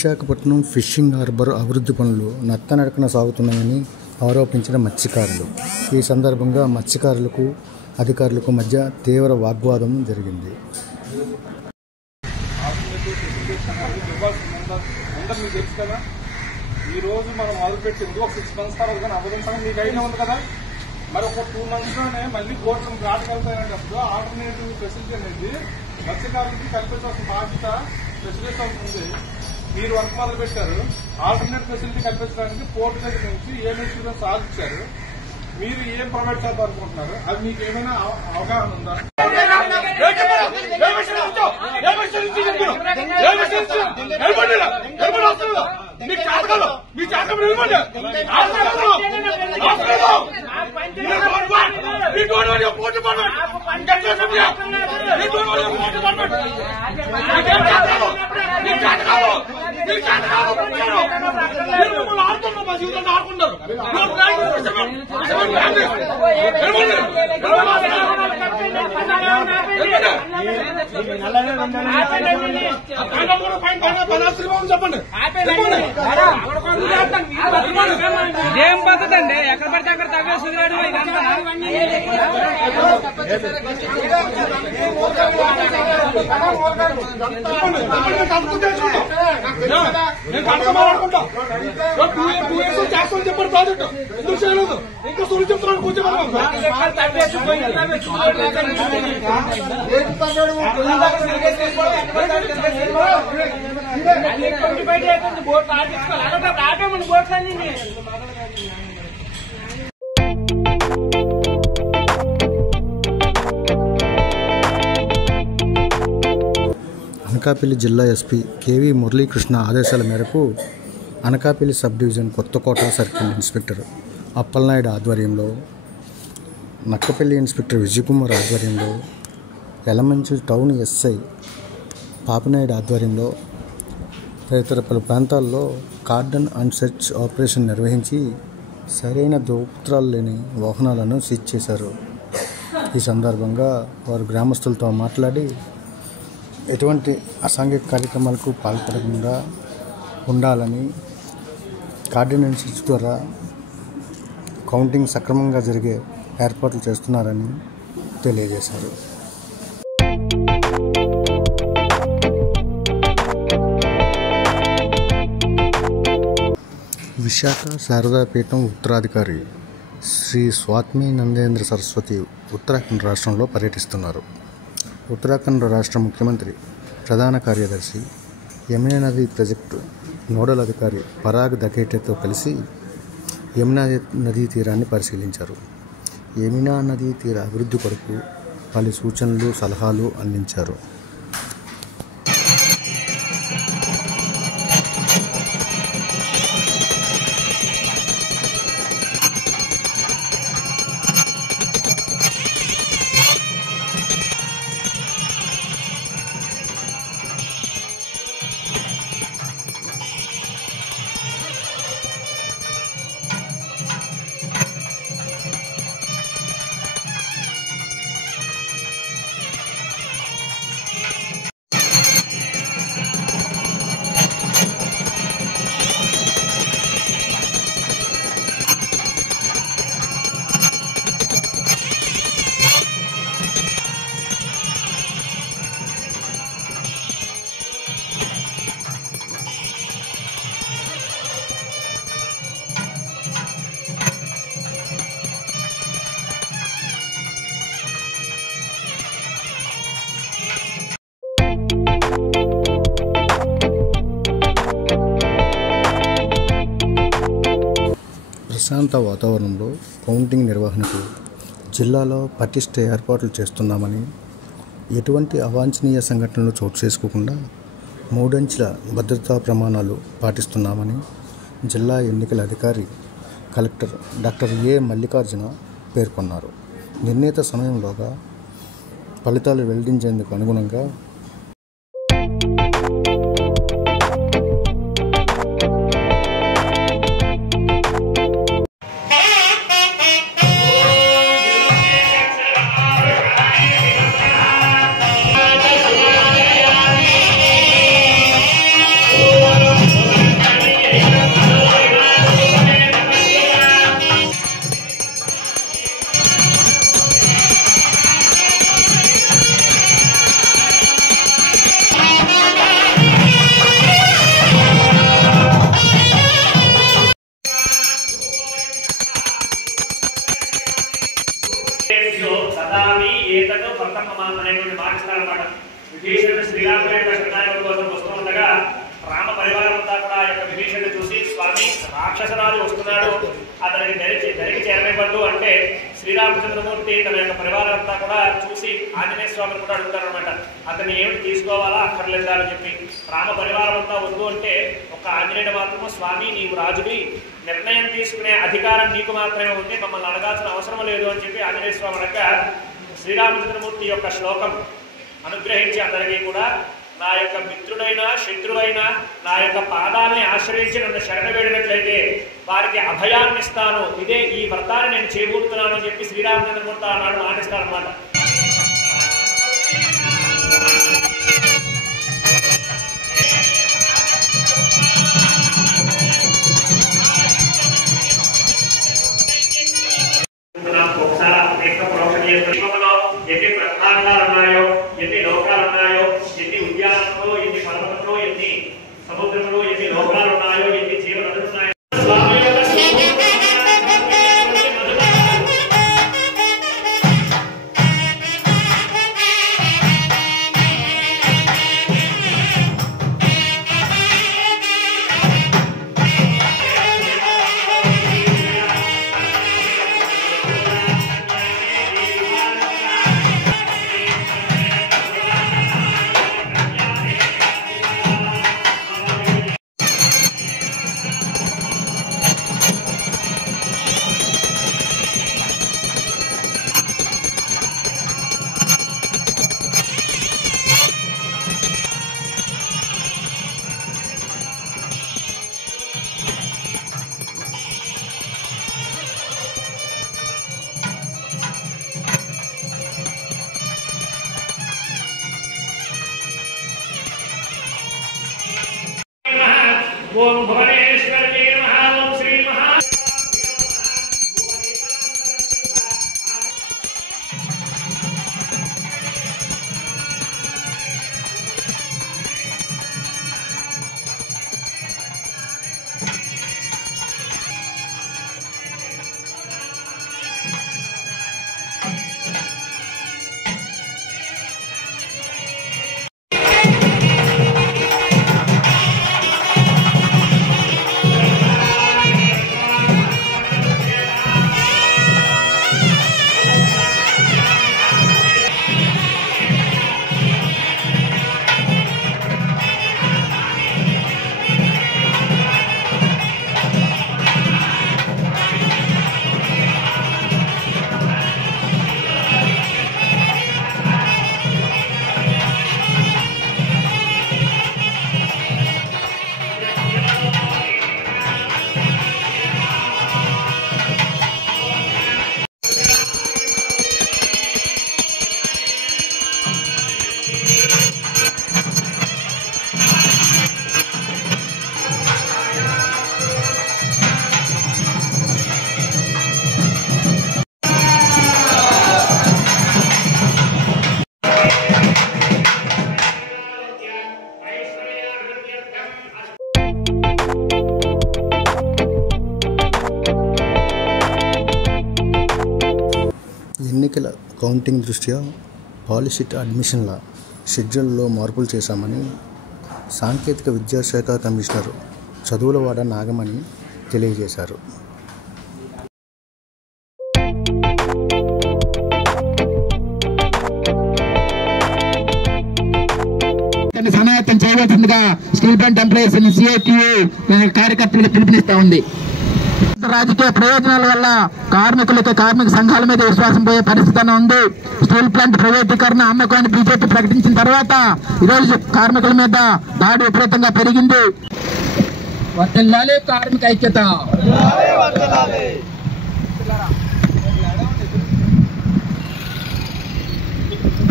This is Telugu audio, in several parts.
విశాఖపట్నం ఫిషింగ్ హార్బర్ అభివృద్ధి పనులు నత్తనడకన సాగుతున్నాయని ఆరోపించిన మత్స్యకారులు. ఈ సందర్భంగా మత్స్యకారులకు అధికారులకు మధ్య తీవ్ర వాగ్వాదం జరిగింది. ఈరోజు మనం మొదలుపెట్టింది ఒక 6 months తర్వాత కానీ అవ్వదంటాం మీకు ఐడియా ఉంది కదా. మరి ఒక 2 months లోనే మళ్ళీ కోర్టు ఆటకెళ్తాయంటే అప్పుడు ఆల్టర్నేటివ్ ఫెసిలిటీ అనేది మత్స్యకారులకి కల్పించాల్సిన బాధ్యత ఫెసిలిటీ అవుతుంది. మీరు వర్క్ మొదలు పెట్టారు, ఆల్టర్నేట్ ఫెసిలిటీ కల్పించడానికి పోర్టు దగ్గర నుంచి ఏం ఇన్సూరెన్స్ సాధించారు, మీరు ఏం ప్రొవైడ్ చేద్దాం అనుకుంటున్నారు, అది మీకు ఏమైనా అవగాహన ఉందా? ఇదేం పద్ధతి అండి? ఎక్కడ పడితే అక్కడ తగ్గేస్తున్నాడు. చెప్పండి ప్రాజెక్టు ఎందుకు చేయలేదు? ఇంకా సూర్య చెప్తున్నాడు కూర్చోమని అనకాపల్లి జిల్లా ఎస్పీ కేవీ మురళీకృష్ణ ఆదేశాల మేరకు Anakapalli sub division Kothakota circle inspector Appalanaidu ఆధ్వర్యంలో, నక్కపల్లి ఇన్స్పెక్టర్ విజయకుమార్ ఆధ్వర్యంలో, ఎలమంచిల్ టౌన్ ఎస్ఐ పాపినాయుడు ఆధ్వర్యంలో తదితర పలు ప్రాంతాల్లో కార్డన్ అండ్ సెర్చ్ ఆపరేషన్ నిర్వహించి సరైన ధృవపత్రాలు లేని వాహనాలను సీజ్ చేశారు. ఈ సందర్భంగా వారు గ్రామస్తులతో మాట్లాడి ఎటువంటి అసాంఘిక కార్యక్రమాలకు పాల్పడకుండా ఉండాలని, కార్డన్ అండ్ సెర్చ్ ద్వారా కౌంటింగ్ సక్రమంగా జరిగే ఏర్పాట్లు చేస్తున్నారని తెలియజేశారు. విశాఖ శారదాపీఠం ఉత్తరాధికారి శ్రీ స్వామి నందేంద్ర సరస్వతి ఉత్తరాఖండ్ రాష్ట్రంలో పర్యటిస్తున్నారు. ఉత్తరాఖండ్ రాష్ట్ర ముఖ్యమంత్రి ప్రధాన కార్యదర్శి యమునా నది ప్రాజెక్టు నోడల్ అధికారి పరాగ్ దఖేటేతో కలిసి యమునా నదీ తీరాన్ని పరిశీలించారు. యమునా నదీ తీర అభివృద్ధి కొరకు పలు సూచనలు సలహాలు అందించారు. ప్రశాంత వాతావరణంలో కౌంటింగ్ నిర్వహణకు జిల్లాలో పటిష్ట ఏర్పాట్లు చేస్తున్నామని, ఎటువంటి అవాంఛనీయ సంఘటనలు చోటు చేసుకోకుండా 3 అంచెల భద్రతా ప్రమాణాలు పాటిస్తున్నామని జిల్లా ఎన్నికల అధికారి కలెక్టర్ డాక్టర్ ఏ మల్లికార్జున పేర్కొన్నారు. నిర్ణీత సమయంలోగా ఫలితాలు వెల్లడించేందుకు అనుగుణంగా రామేభ్యో దదామి ఏతత్ ఫలం మమ అనేటువంటి మాట ఇస్తారన్నమాట. విభీషణుడు శ్రీరాముడి యొక్క శరణాగతి కోసం వస్తూ ఉండగా రామ పరివారం అంతా కూడా ఆ యొక్క విభీషణుడు చూసి, స్వామి రాక్షసరాజు వస్తున్నాడు, అతనికి దరికి చేరనివ్వద్దు అంటే శ్రీరామచంద్రమూర్తి తన యొక్క పరివారం అంతా కూడా చూసి ఆంజనేయ స్వామిని కూడా అడుగుతారనమాట, అతన్ని ఏమిటి తీసుకోవాలా అక్కర్లేదా అని చెప్పి. రామ పరివారం అంతా వద్దు అంటే ఒక ఆంజనేయుడు మాత్రము, స్వామి నీవు రాజువి, నిర్ణయం తీసుకునే అధికారం నీకు మాత్రమే ఉంది, మమ్మల్ని అడగాల్సిన అవసరం లేదు అని చెప్పి ఆంజనేయ స్వామి అనగా శ్రీరామచంద్రమూర్తి యొక్క శ్లోకం అనుగ్రహించి అందరికీ కూడా, నా యొక్క మిత్రుడైనా శత్రువైనా నా యొక్క పాదాన్ని ఆశ్రయించి నన్ను శరణ వేడినట్లయితే వారికి అభయాన్ని ఇస్తాను, ఇదే ఈ వ్రతాన్ని నేను చేకూరుతున్నాను అని చెప్పి శ్రీరామచంద్రమూర్తి ఆనాడు మాటిస్తారన్నమాట. ఎన్ని బ్రహ్మాండాలు ఉన్నాయో, ఎన్ని లోకాలు ఉన్నాయో, ఎన్ని ఉద్యానములు, ఎన్ని పర్వతములు, ఎన్ని సముద్రములు, ఎన్ని లోకాలు ఉన్నాయో, ఎన్ని జీవనదులు ఉన్నాయో, ఓం భువనేశ్వరీ నమః, ఓం శ్రీ మహా ఎన్నికల కౌంటింగ్ దృష్ట్యా పాలిసీట్ అడ్మిషన్ల షెడ్యూల్లో మార్పులు చేశామని సాంకేతిక విద్యాశాఖ కమిషనర్ చదువులవాడ నాగమణి తెలియజేశారు. సమాయత్తం చేయవలసిందిగా స్టీల్ ప్లాంట్ ఎంప్లాయీస్ సిఐటియు కార్యకర్తలకు పిలుపునిస్తా ఉంది. రాజకీయ ప్రయోజనాల వల్ల కార్మికులకి కార్మిక సంఘాల మీద విశ్వాసం పోయే పరిస్థితి ఉంది. స్టీల్ ప్లాంట్ ప్రైవేటీకరణ అమ్మకాన్ని బీజేపీ ప్రకటించిన తర్వాత ఈరోజు కార్మికుల మీద దాడి విపరీతంగా పెరిగింది. వర్ధిల్లాలి కార్మిక ఐక్యత.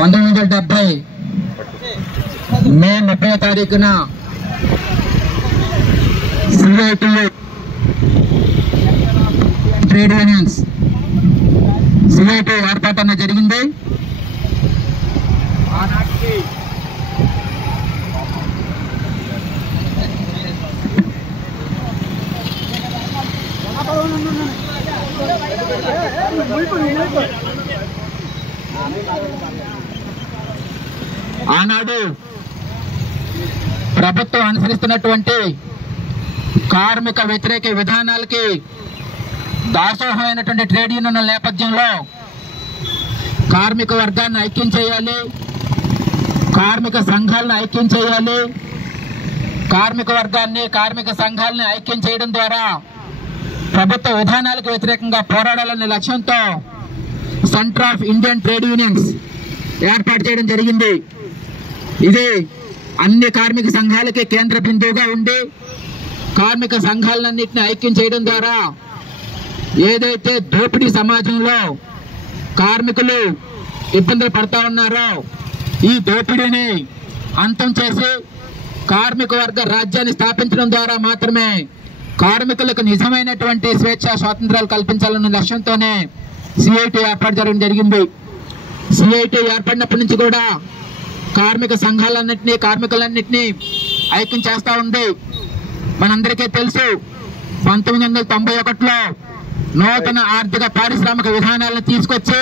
1970 మే 30వ తారీఖున సిఐటియు ట్రేడ్ యూనియన్స్ సిఐటియు ఏర్పాటు జరిగింది. ఆనాటికి ఆనాడు ప్రభుత్వం అనుసరిస్తున్నటువంటి కార్మిక వ్యతిరేక విధానాలకి దాసోహమైనటువంటి ట్రేడ్ యూనియన్ల నేపథ్యంలో కార్మిక వర్గాన్ని ఐక్యం చేయాలి, కార్మిక సంఘాలను ఐక్యం చేయాలి, కార్మిక వర్గాన్ని కార్మిక సంఘాలని ఐక్యం చేయడం ద్వారా ప్రభుత్వ విధానాలకు వ్యతిరేకంగా పోరాడాలనే లక్ష్యంతో centre of Indian trade unions ఏర్పాటు చేయడం జరిగింది. ఇది అన్ని కార్మిక సంఘాలకి కేంద్ర బిందువుగా ఉండి కార్మిక సంఘాలన్నింటినీ ఐక్యం చేయడం ద్వారా ఏదైతే దోపిడీ సమాజంలో కార్మికులు ఇబ్బందులు పడతా ఉన్నారో ఈ దోపిడీని అంతం చేసి కార్మిక వర్గ రాజ్యాన్ని స్థాపించడం ద్వారా మాత్రమే కార్మికులకు నిజమైనటువంటి స్వేచ్ఛ స్వాతంత్రాలు కల్పించాలన్న లక్ష్యంతోనే సిఐటి ఏర్పాటు చేయడం జరిగింది. సిఐటి ఏర్పడినప్పటి నుంచి కూడా కార్మిక సంఘాలన్నింటినీ కార్మికులన్నింటినీ ఐక్యం చేస్తూ ఉంది. మనందరికీ తెలుసు 1991లో నూతన ఆర్థిక పారిశ్రామిక విధానాలను తీసుకొచ్చి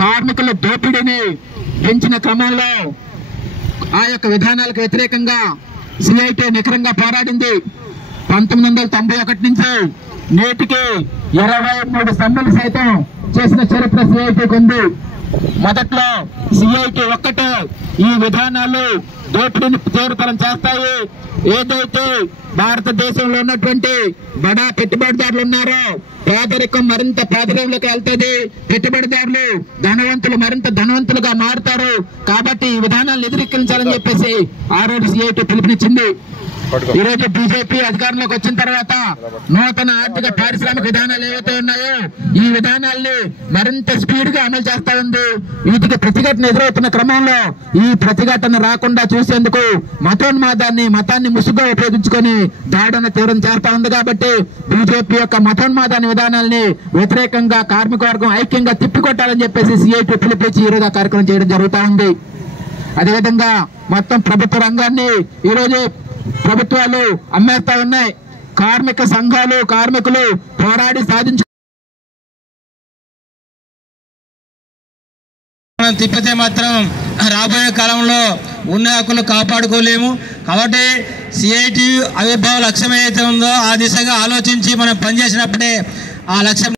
కార్మికుల దోపిడీని పెంచిన క్రమంలో ఆ యొక్క విధానాలకు వ్యతిరేకంగా సిఐటి నికరంగా పోరాడింది. 1991 నుంచి నేటికి 23 సమ్మెలు సైతం చేసిన చరిత్ర సిఐటికి ఉంది. మొదట్లో సిఐటి ఒక్కటే ఈ విధానాలు దోపిడీని తీవ్రతరం చేస్తాయి, ఏదైతే భారతదేశంలో ఉన్నటువంటి బడా పెట్టుబడిదారులు ఉన్నారో పేదరికం మరింత పేదరికంలోకి వెళ్తుంది, పెట్టుబడిదారులు ధనవంతులు మరింత ధనవంతులుగా మారుతారు, కాబట్టి ఈ విధానాలను ఎదురెక్కించాలని చెప్పేసి ఆ రోజు సిఐటి పిలుపునిచ్చింది. ఈ రోజు బీజేపీ అధికారంలోకి వచ్చిన తర్వాత నూతన ఆర్థిక పారిశ్రామిక విధానాలు ఏవైతే ఉన్నాయో ఈ విధానాల్ని మరింత స్పీడ్ గా అమలు చేస్తా ఉంది. వీటికి ప్రతిఘటన ఎదురవుతున్న క్రమంలో ఈ ప్రతిఘటన రాకుండా చూసేందుకు మతాన్ని ముసుగుగా ఉపయోగించుకొని దాడులను తీవ్రం చేస్తా ఉంది. కాబట్టి బీజేపీ యొక్క మతోన్మాదాన్ని విధానాల్ని వ్యతిరేకంగా కార్మిక వర్గం ఐక్యంగా తిప్పికొట్టాలని చెప్పేసి సిఐటి పిలిపించి ఈ రోజు కార్యక్రమం చేయడం జరుగుతూ ఉంది. అదేవిధంగా మొత్తం ప్రభుత్వ రంగాన్ని ఈరోజు ప్రభుత్వాలు అమ్మేస్తా ఉన్నాయి. కార్మిక సంఘాలు కార్మికులు పోరాడి సాధించు తిప్పితే మాత్రం రాబోయే కాలంలో ఉన్న హక్కులు కాపాడుకోలేము. కాబట్టి సిఐటి ఆవిర్భావ లక్ష్యం ఏదైతే ఉందో ఆ దిశగా ఆలోచించి మనం పనిచేసినప్పుడే ఆ లక్ష్యం